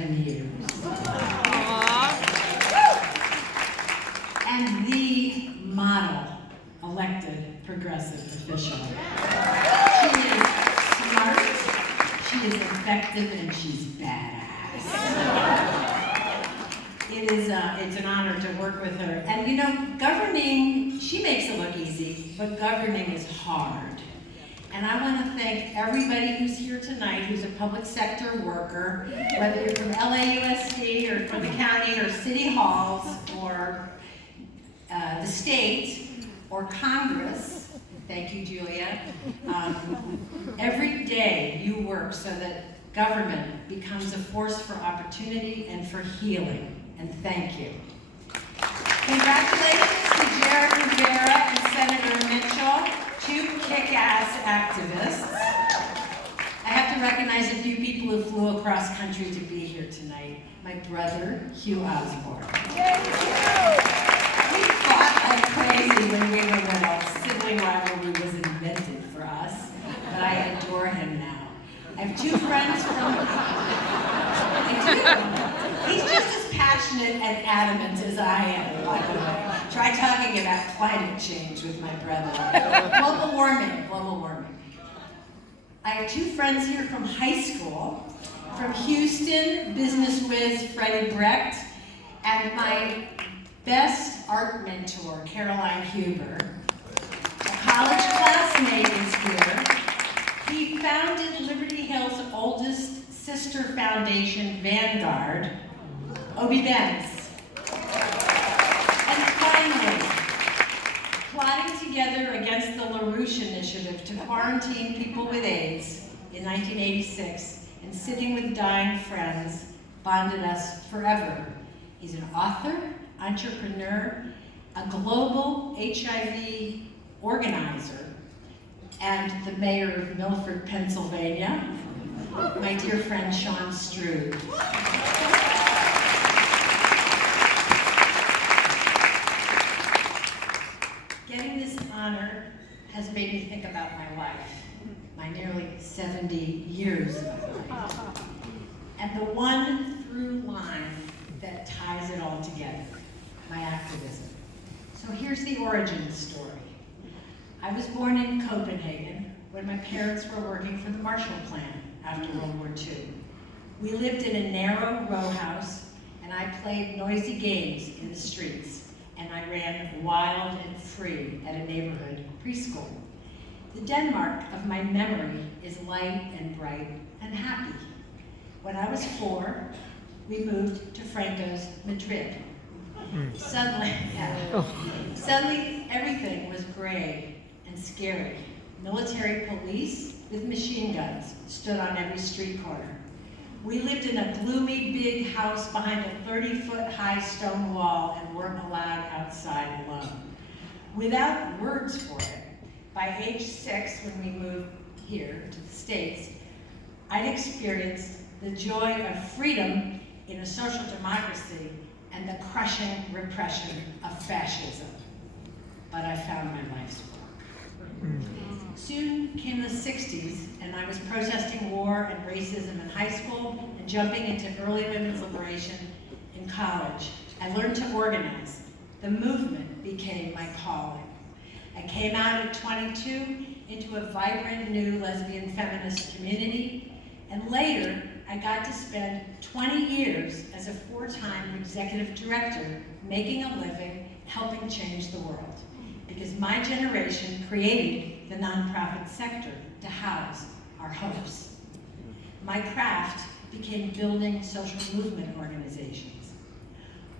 7 years. And the model elected progressive official. She is smart, she is effective, and she's badass. It's an honor to work with her. And you know, governing, she makes it look easy, but governing is hard. And I want to thank everybody who's here tonight who's a public sector worker, whether you're from LAUSD or from the county or city halls or the state or Congress. Thank you, Julia. Every day you work so that government becomes a force for opportunity and for healing. And thank you. Congratulations to Jared Rivera and Senator Mitchell, two kick-ass activists. I have to recognize a few people who flew across country to be here tonight. My brother, Hugh Osborn. We fought like crazy when we were little. Sibling rivalry was invented for us, but I adore him now. I have two friends from... I do. He's just as passionate and adamant as I am, by the way. Try talking about climate change with my brother. Global warming. I have two friends here from high school, from Houston, business whiz Freddie Brecht, and my best art mentor, Caroline Huber. A college classmate is here. He founded Liberty Hill's oldest sister foundation, Vanguard, Obie Benz. And finally, plotting together against the LaRouche Initiative to quarantine people with AIDS in 1986 and sitting with dying friends bonded us forever. He's an author, entrepreneur, a global HIV organizer, and the mayor of Milford, Pennsylvania, my dear friend Sean Stroud. Getting this honor has made me think about my life, my nearly 70 years of life, and the one through line that ties it all together, my activism. So here's the origin story. I was born in Copenhagen when my parents were working for the Marshall Plan after World War II. We lived in a narrow row house, and I played noisy games in the streets, and I ran wild and free at a neighborhood preschool. The Denmark of my memory is light and bright and happy. When I was 4, we moved to Franco's Madrid. Suddenly, everything was gray and scary. Military police with machine guns stood on every street corner. We lived in a gloomy big house behind a 30-foot high stone wall and weren't allowed outside alone. Without words for it, by age 6, when we moved here to the States, I'd experienced the joy of freedom in a social democracy and the crushing repression of fascism. But I found my life's work. Soon came the 60s, and I was protesting war and racism in high school and jumping into early women's liberation in college. I learned to organize. The movement became my calling. I came out at 22 into a vibrant new lesbian feminist community, and later I got to spend 20 years as a 4-time executive director, making a living, helping change the world. Because my generation created the nonprofit sector to house our hopes. My craft became building social movement organizations.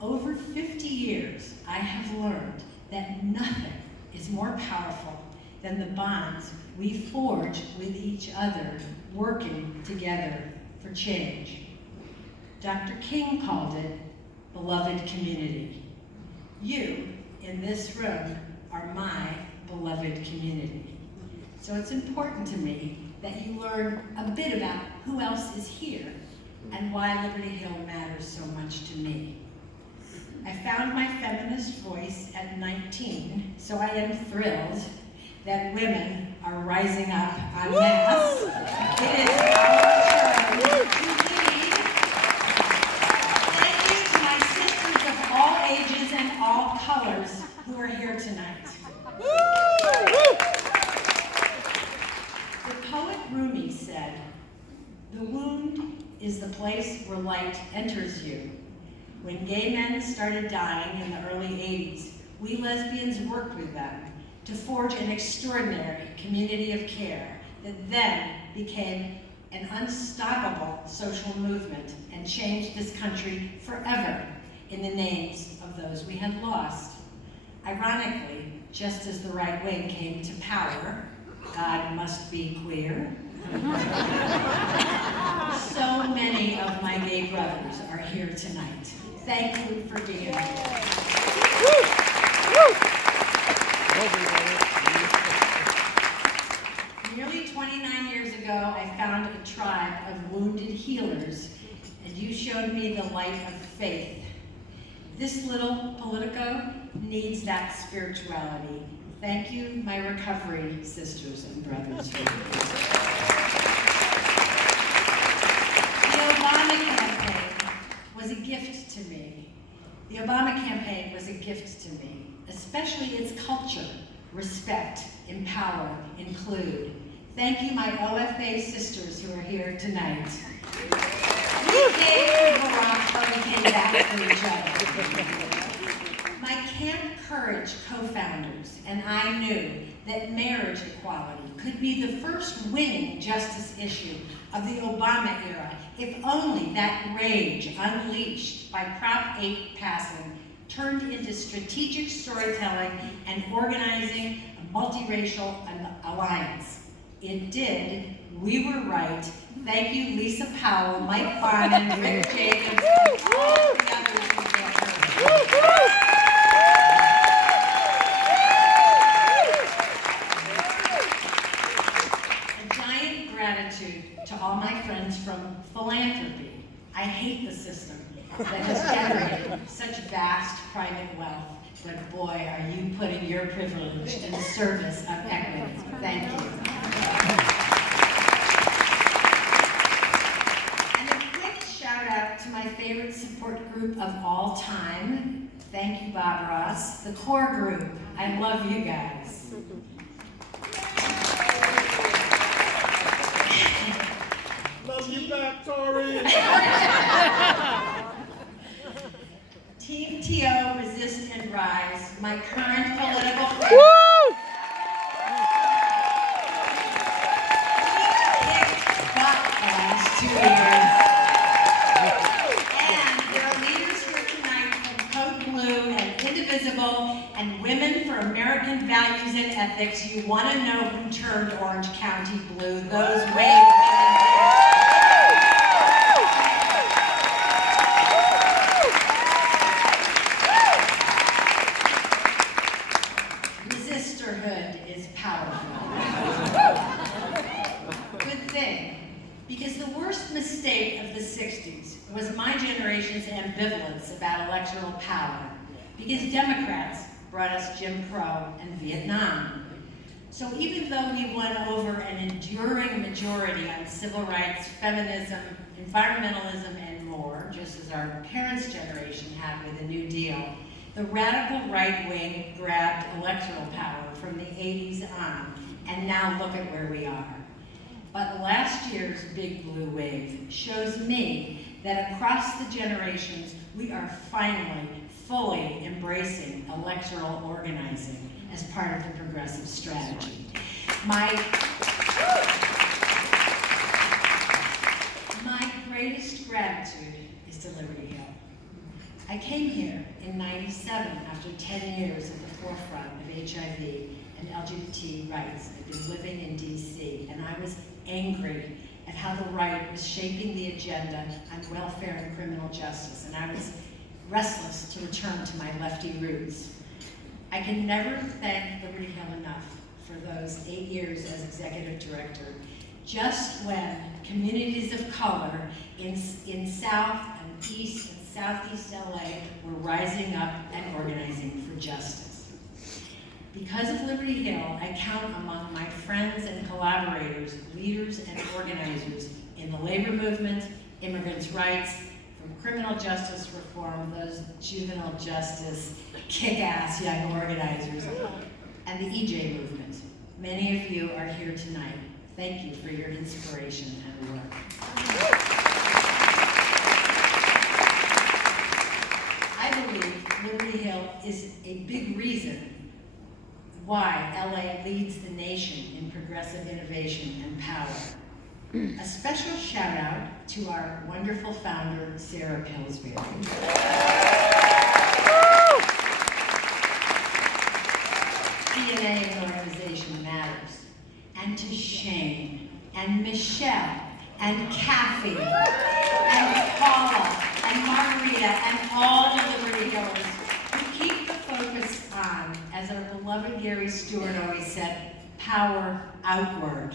Over 50 years, I have learned that nothing is more powerful than the bonds we forge with each other, working together for change. Dr. King called it beloved community. You, in this room, are my beloved community. So it's important to me that you learn a bit about who else is here and why Liberty Hill matters so much to me. I found my feminist voice at 19, so I am thrilled that women are rising up en masse. It is our turn to lead is the place where light enters you. When gay men started dying in the early 80s, we lesbians worked with them to forge an extraordinary community of care that then became an unstoppable social movement and changed this country forever in the names of those we had lost. Ironically, just as the right wing came to power, God must be queer, so many of my gay brothers are here tonight. Thank you for being here. Nearly 29 years ago, I found a tribe of wounded healers, and you showed me the light of faith. This little Politico needs that spirituality. Thank you, my recovery sisters and brothers. The Obama campaign was a gift to me. The Obama campaign was a gift to me, especially its culture: respect, empower, include. Thank you, my OFA sisters who are here tonight. We came to Barack, but we came back for each other. My Camp Courage co-founders and I knew that marriage equality could be the first winning justice issue of the Obama era, if only that rage unleashed by Prop 8 passing turned into strategic storytelling and organizing a multiracial alliance. It did. We were right. Thank you, Lisa Powell, Mike Barnon, Rick Jacobs, and all the others who get her. A giant gratitude to all my friends from philanthropy. I hate the system that has generated such vast private wealth, but boy, are you putting your privilege in the service of equity. Thank you. And a quick shout out to my favorite support group of all time. Thank you, Bob Ross. The core group. I love you guys. Love you back, Torie. Team TO, Resist and Rise, my current political friends. We kicked butt the last 2 years. And there are leaders here tonight from Code Blue and Indivisible and Women for American Values and Ethics. You want to know who turned Orange County blue? Those wave Resistorhood is powerful. Good thing, because the worst mistake of the 60s was my generation's ambivalence about electoral power, because Democrats brought us Jim Crow and Vietnam. So even though we won over an enduring majority on civil rights, feminism, environmentalism, and more, just as our parents' generation had with the New Deal, the radical right wing grabbed electoral power from the 80s on, and now look at where we are. But last year's big blue wave shows me that across the generations, we are finally fully embracing electoral organizing as part of the progressive strategy. My greatest gratitude is to Liberty Hill. I came here in '97 after 10 years at the forefront of HIV and LGBT rights. I've been living in DC, and I was angry at how the right was shaping the agenda on welfare and criminal justice, and I was restless to return to my lefty roots. I can never thank Liberty Hill enough for those 8 years as executive director, just when communities of color in South and East and Southeast LA were rising up and organizing for justice. Because of Liberty Hill, I count among my friends and collaborators, leaders and organizers in the labor movement, immigrants' rights, from criminal justice reform, those juvenile justice, kick-ass young organizers, and the EJ movement. Many of you are here tonight. Thank you for your inspiration and work. believe Liberty Hill is a big reason why LA leads the nation in progressive innovation and power. A special shout out to our wonderful founder, Sarah Pillsbury. DNA in the organization matters. And to Shane, and Michelle, and Kathy, and Paula, and Margarita, and all the Liberty Hillers who keep the focus on, as our beloved Gary Stewart always said, power outward.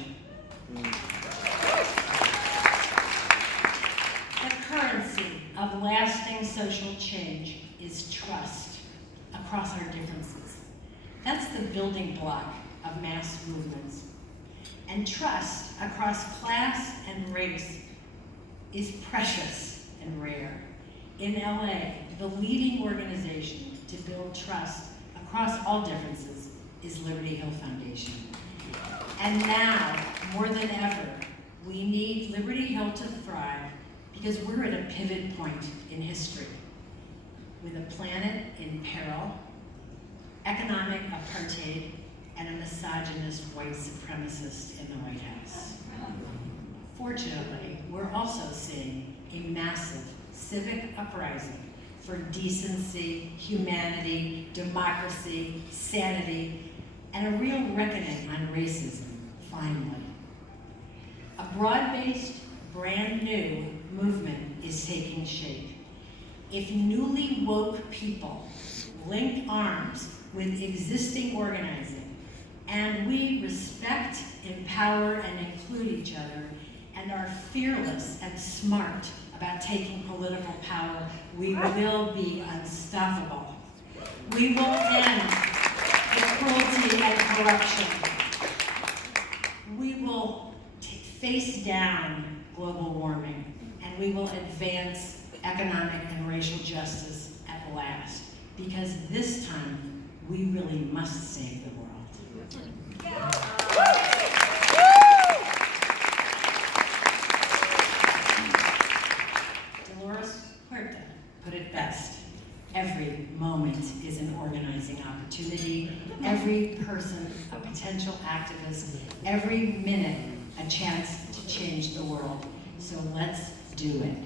The currency of lasting social change is trust across our differences. That's the building block of mass movements. And trust across class and race is precious and rare. In LA, the leading organization to build trust across all differences is Liberty Hill Foundation. And now, more than ever, we need Liberty Hill to thrive because we're at a pivot point in history with a planet in peril, economic apartheid, and a misogynist white supremacist in the White House. Fortunately, we're also seeing a massive civic uprising for decency, humanity, democracy, sanity, and a real reckoning on racism, finally. A broad-based, brand new movement is taking shape. If newly woke people link arms with existing organizing, and we respect, empower, and include each other, and are fearless and smart about taking political power, we will be unstoppable. We will end the cruelty and corruption. We will face down global warming, and we will advance economic and racial justice at last, because this time, we really must save the world. Dolores Huerta put it best. Every moment is an organizing opportunity. Every person a potential activist. Every minute a chance to change the world. So let's do it.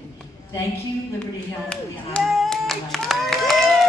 Thank you, Liberty Hill, for the honor.